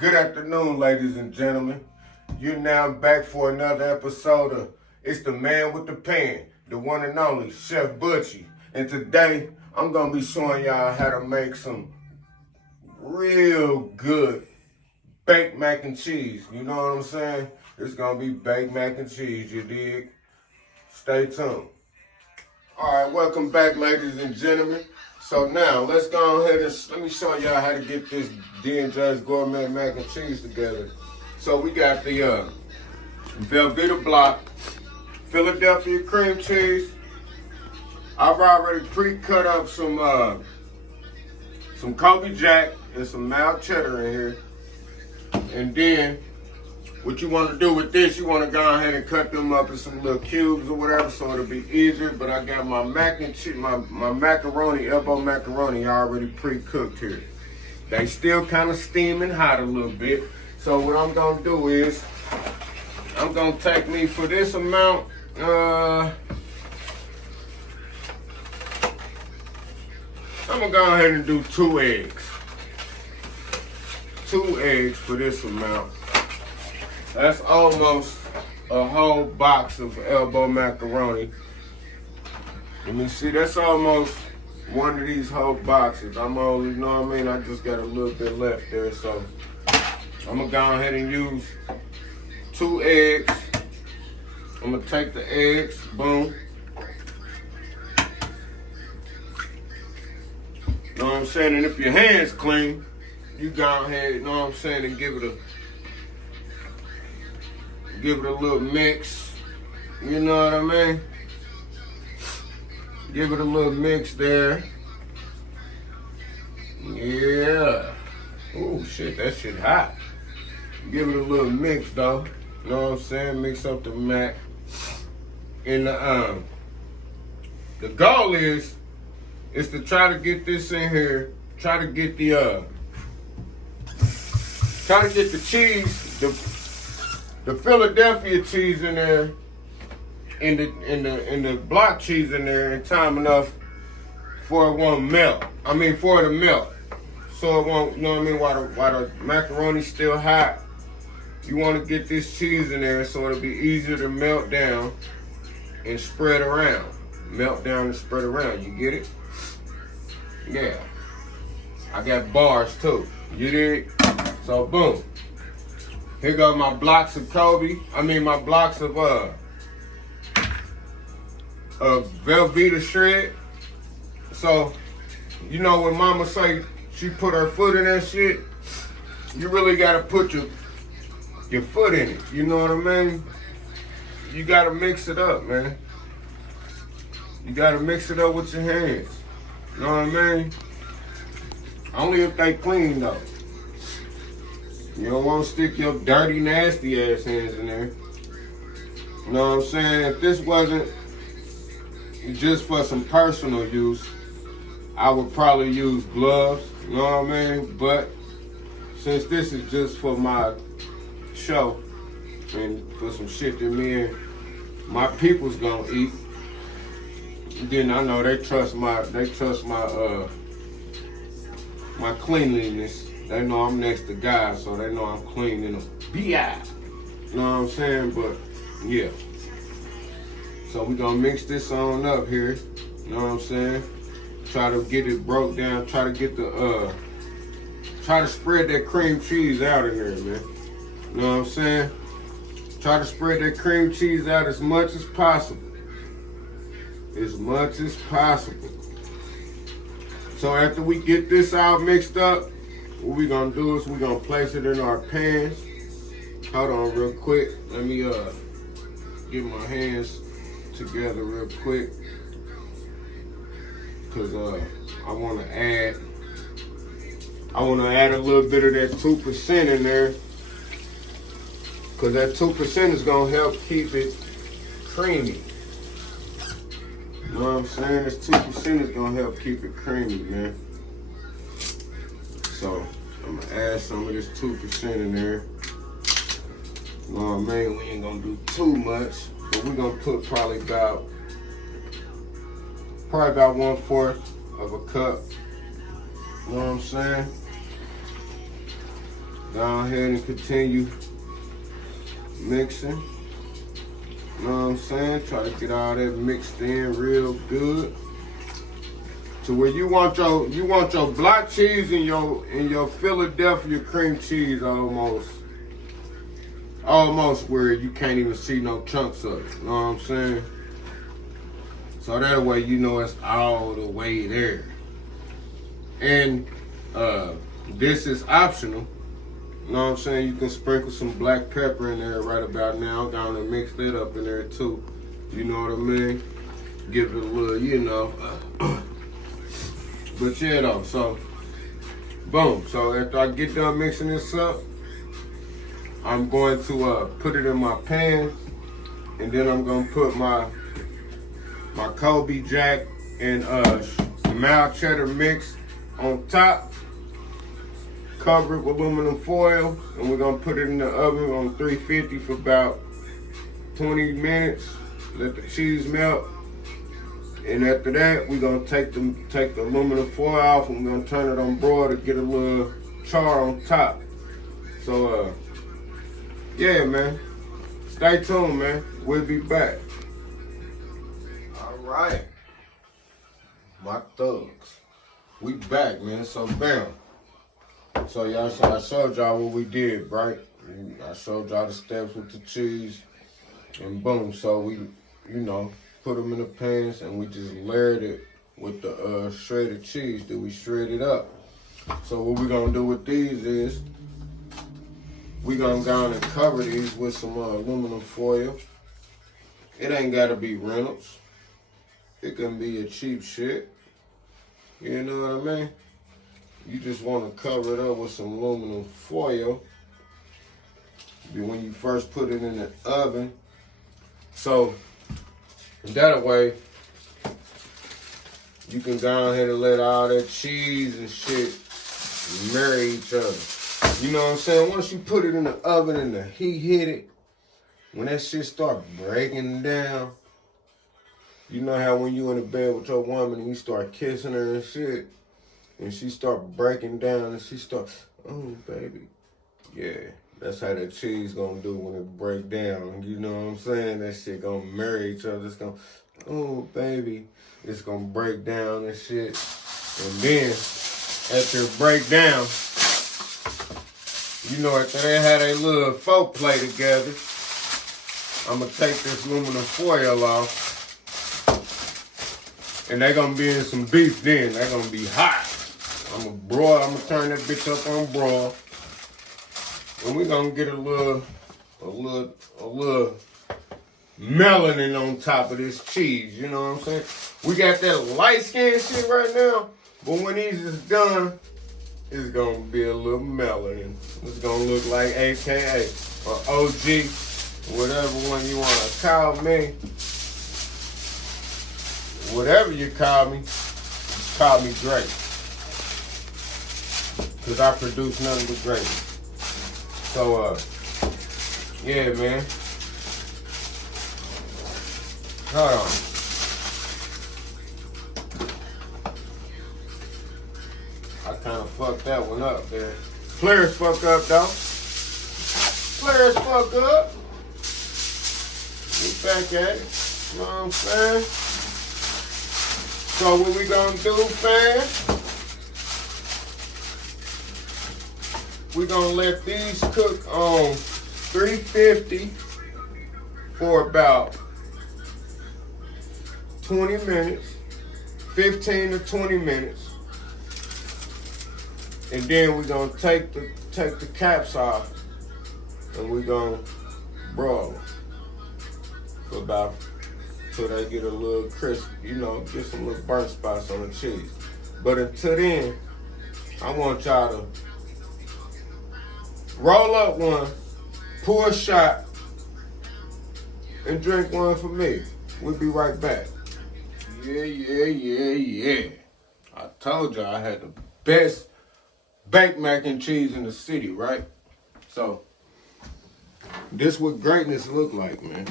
Good afternoon, ladies and gentlemen. You're now back for another episode of It's the Man with the Pan, the one and only Chef Butchie. And today, I'm going to be showing y'all how to make some real good baked mac and cheese. You know what I'm saying? It's going to be baked mac and cheese, you dig? Stay tuned. All right, welcome back, ladies and gentlemen. So now, let's go ahead and let me show y'all how to get this D&J's Gourmet Mac and Cheese together. So we got the Velveeta block, Philadelphia cream cheese. I've already pre-cut up some Kobe Jack and some mild cheddar in here. And then, what you want to do with this, you want to go ahead and cut them up in some little cubes or whatever so it'll be easier. But I got my mac and cheese, my macaroni, elbow macaroni already pre-cooked here. They still kind of steaming hot a little bit. So what I'm going to do is, I'm going to take me for this amount, I'm going to go ahead and do 2 eggs. 2 eggs for this amount. That's almost a whole box of elbow macaroni. Let me see, that's almost one of these whole boxes. I'm only, you know what I mean? I just got a little bit left there, so I'm gonna go ahead and use 2 eggs. I'm gonna take the eggs, boom. Know what I'm saying? And if your hand's clean, you go ahead, you know what I'm saying, and give it a little mix. You know what I mean? Give it a little mix there. Yeah. Oh shit, that shit hot. Give it a little mix though. You know what I'm saying? Mix up the mac. And the goal is to try to get this in here. Try to get the cheese, the Philadelphia cheese in there, in the block cheese in there in time enough for it won't melt. I mean, for it to melt. So it won't, you know what I mean, while the macaroni's still hot, you want to get this cheese in there so it'll be easier to melt down and spread around. Melt down and spread around, you get it? Yeah. I got bars too, you dig? So boom. Here go my blocks of my blocks of Velveeta shred. So, you know when mama say she put her foot in that shit, you really gotta put your foot in it. You know what I mean? You gotta mix it up, man. You gotta mix it up with your hands. You know what I mean? Only if they clean though. You don't want to stick your dirty, nasty ass hands in there. You know what I'm saying? If this wasn't just for some personal use, I would probably use gloves. You know what I mean? But since this is just for my show and for some shit that me and my people's gonna eat, then I know they trust my cleanliness. They know I'm next to God, so they know I'm clean in a B.I. You know what I'm saying? But, yeah. So we gonna mix this on up here. You know what I'm saying? Try to get it broke down. Try to get try to spread that cream cheese out in there, man. You know what I'm saying? Try to spread that cream cheese out as much as possible. As much as possible. So after we get this all mixed up, what we gonna do is we gonna place it in our pans. Hold on real quick. Let me get my hands together real quick. Cause I wanna add a little bit of that 2% in there. Cause that 2% is gonna help keep it creamy. You know what I'm saying? This 2% is gonna help keep it creamy, man. So, I'm gonna add some of this 2% in there. You know what I mean? We ain't gonna do too much, but we're gonna put probably about 1/4 of a cup. You know what I'm saying? Go ahead and continue mixing. You know what I'm saying? Try to get all that mixed in real good. To where you want your block cheese and your Philadelphia cream cheese almost where you can't even see no chunks of it. You know what I'm saying? So that way you know it's all the way there. And this is optional. You know what I'm saying? You can sprinkle some black pepper in there right about now. Down and mix that up in there too. You know what I mean? Give it a little, you know. But yeah though, so boom. So after I get done mixing this up, I'm going to put it in my pan, and then I'm gonna put my Kobe Jack and mild cheddar mix on top. Cover it with aluminum foil, and we're gonna put it in the oven on 350 for about 20 minutes. Let the cheese melt. And after that, we're gonna take the aluminum foil off, and we're gonna turn it on broil to get a little char on top. So yeah, man. Stay tuned, man. We'll be back. All right, my thugs. We back, man. So bam. So I showed y'all what we did, right? I showed y'all the steps with the cheese, and boom. So we, put them in the pans, and we just layered it with the shredded cheese that we shredded up. So what we're gonna do with these is we're gonna go on and cover these with some aluminum foil. It ain't gotta be Reynolds. It can be a cheap shit. You know what I mean? You just want to cover it up with some aluminum foil when you first put it in the oven. So that way you can go ahead and let all that cheese and shit marry each other. You know what I'm saying? Once you put it in the oven and the heat hit it, when that shit start breaking down, you know how when you in the bed with your woman and you start kissing her and shit, and she start breaking down and she start, oh baby, yeah, that's how that cheese gonna do when it break down. You know what I'm saying? That shit gonna marry each other. It's gonna, oh baby, it's gonna break down and shit. And then after it break down, you know, after they had a little folk play together, I'm gonna take this aluminum foil off, and they gonna be in some beef then. They gonna be hot. I'm gonna turn that bitch up on broil, and we gonna get a little melanin on top of this cheese. You know what I'm saying? We got that light skin shit right now, but when these is done, it's gonna be a little melanin. It's gonna look like AKA or OG, whatever one you wanna call me. Whatever you call me great. Cause I produce nothing but great. So yeah, man. Hold on. I kinda fucked that one up there. Players fuck up though. Players fuck up. We back at it. You know what I'm saying? So what we gonna do, fam? We gonna let these cook on 350 for about 20 minutes, 15 to 20 minutes. And then we're gonna take the caps off, and we're gonna broil for about till they get a little crisp, get some little burnt spots on the cheese. But until then, I want y'all to roll up one, pour a shot, and drink one for me. We'll be right back. Yeah. I told y'all I had the best baked mac and cheese in the city, right? So, this what greatness look like, man.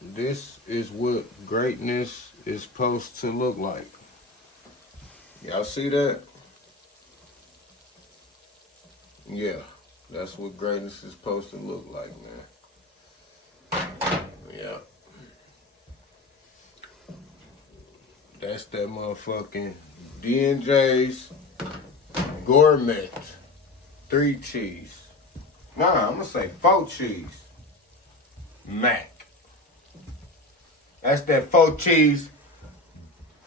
This is what greatness is supposed to look like. Y'all see that? Yeah, that's what greatness is supposed to look like, man. Yeah. That's that motherfucking D&J's Gourmet 3 cheese. Nah, I'm gonna say 4 cheese. Mac. That's that 4 cheese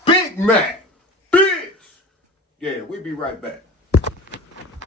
Big Mac. Bitch! Yeah, we be right back.